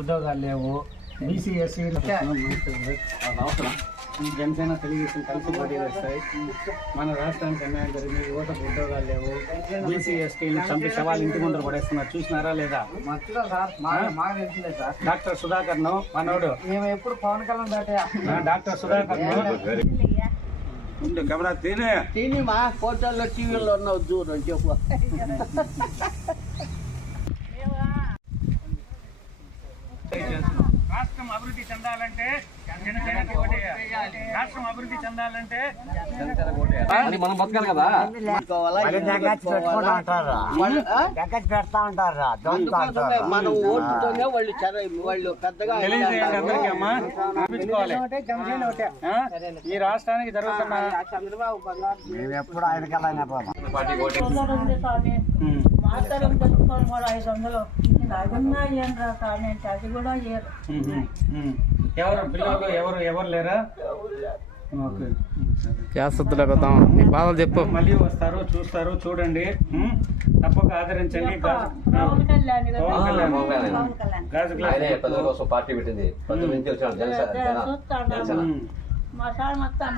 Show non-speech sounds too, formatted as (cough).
ఉద్యోగాలు లేవు BC SC అవసరం జనసేన తెలుగుదేశం కలిసి పోటీ చేస్తాయి. మన రాష్ట్రానికి అన్యాయం జరిగింది యువతకు ఉద్యోగాలు లేవు. బీసీ ఎస్టీలు చంపి శవాలు ఇంటి ముందర పడేస్తున్నారు. చూసినారా లేదా? డాక్టర్ సుధాకర్ను మనోడు. మేము ఎప్పుడు పవన్ కళ్యాణ్ దాటా డాక్టర్ సుధాకర్ను. కెమెరా తినే. తిని మా ఫోటోల్లో టీవీలో ఉన్నావు దూరం చెప్పు. (laughs) రాష్ట్రం అభివృద్ధి చెందాలంటే రాష్ట్రం అభివృద్ధి చెందాలంటే మనం బతకాలి కదా? పెడతా ఉంటారా మనం ఓటుతోనే వాళ్ళు చెర- వాళ్ళు పెద్దగా? ఈ రాష్ట్రానికి జరుగుతున్న చంద్రబాబు బంగారు. కూడా ఐదు వందలు అదున్నా ఏం రా అది కూడా. ఎవరు? పిల్లలు ఎవరు? ఎవరు లేరా? ఓకే. నీ బాధలు చెప్పు. మళ్ళీ వస్తారు చూస్తారు చూడండి. తప్పక ఆదరించండి. పార్టీ పెట్టింది. మా సార్ మొత్తం.